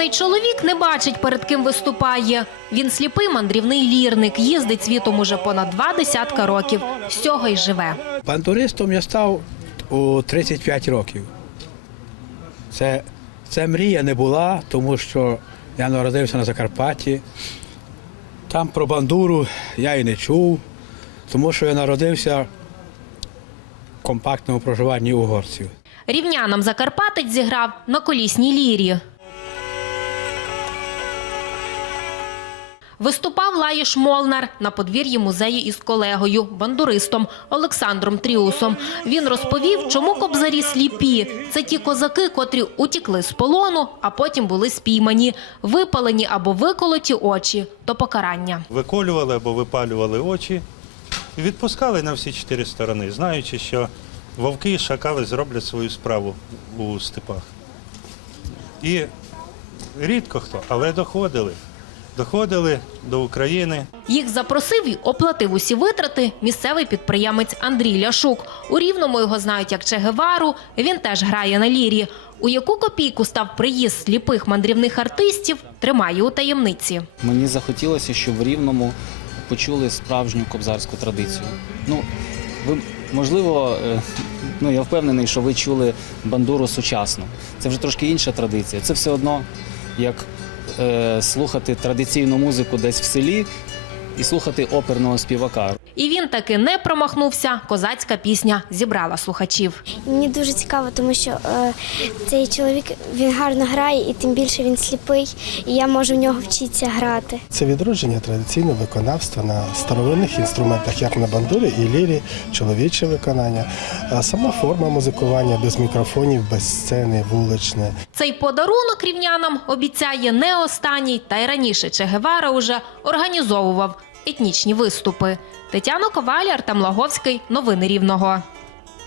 Цей чоловік не бачить, перед ким виступає. Він сліпий мандрівний лірник, їздить світом уже понад два десятка років. З цього й живе. Бандуристом я став у 35 років. Це, це мрія не була, тому що я народився на Закарпатті. Там про бандуру я і не чув, тому що я народився в компактному проживанні угорців. Рівнянам Закарпатець зіграв на колісній лірі. Виступав Лаїш Молнар на подвір'ї музею із колегою, бандуристом Олександром Тріусом. Він розповів, чому кобзарі сліпі. Це ті козаки, котрі утікли з полону, а потім були спіймані, випалені або виколоті очі то покарання. виколювали або випалювали очі і відпускали на всі чотири сторони, знаючи, що вовки і шакали зроблять свою справу у степах. І рідко хто, але доходили. Доходили до України. Їх запросив і оплатив усі витрати місцевий підприємець Андрій Ляшук. У Рівному його знають як Че Гевару. Він теж грає на лірі. У яку копійку став приїзд сліпих мандрівних артистів, тримає у таємниці. Мені захотілося, щоб в Рівному почули справжню кобзарську традицію. Ну, ви, можливо, е, ну, я впевнений, що ви чули бандуру сучасну. Це вже трошки інша традиція. Це все одно як слухати традиційну музику десь в селі і слухати оперного співака. І він таки не промахнувся. Козацька пісня зібрала слухачів. Мені дуже цікаво, тому що е, цей чоловік він гарно грає, і тим більше він сліпий, і я можу в нього вчитися грати. Це відродження традиційного виконавства на старовинних інструментах, як на бандурі і лірі, чоловіче виконання. А сама форма музикування без мікрофонів, без сцени, вуличне. Цей подарунок рівнянам обіцяє не останній, та й раніше Че Гевара уже організовував етнічні виступи. Тетяна Коваляр Артем Лаговський. Новини Рівного.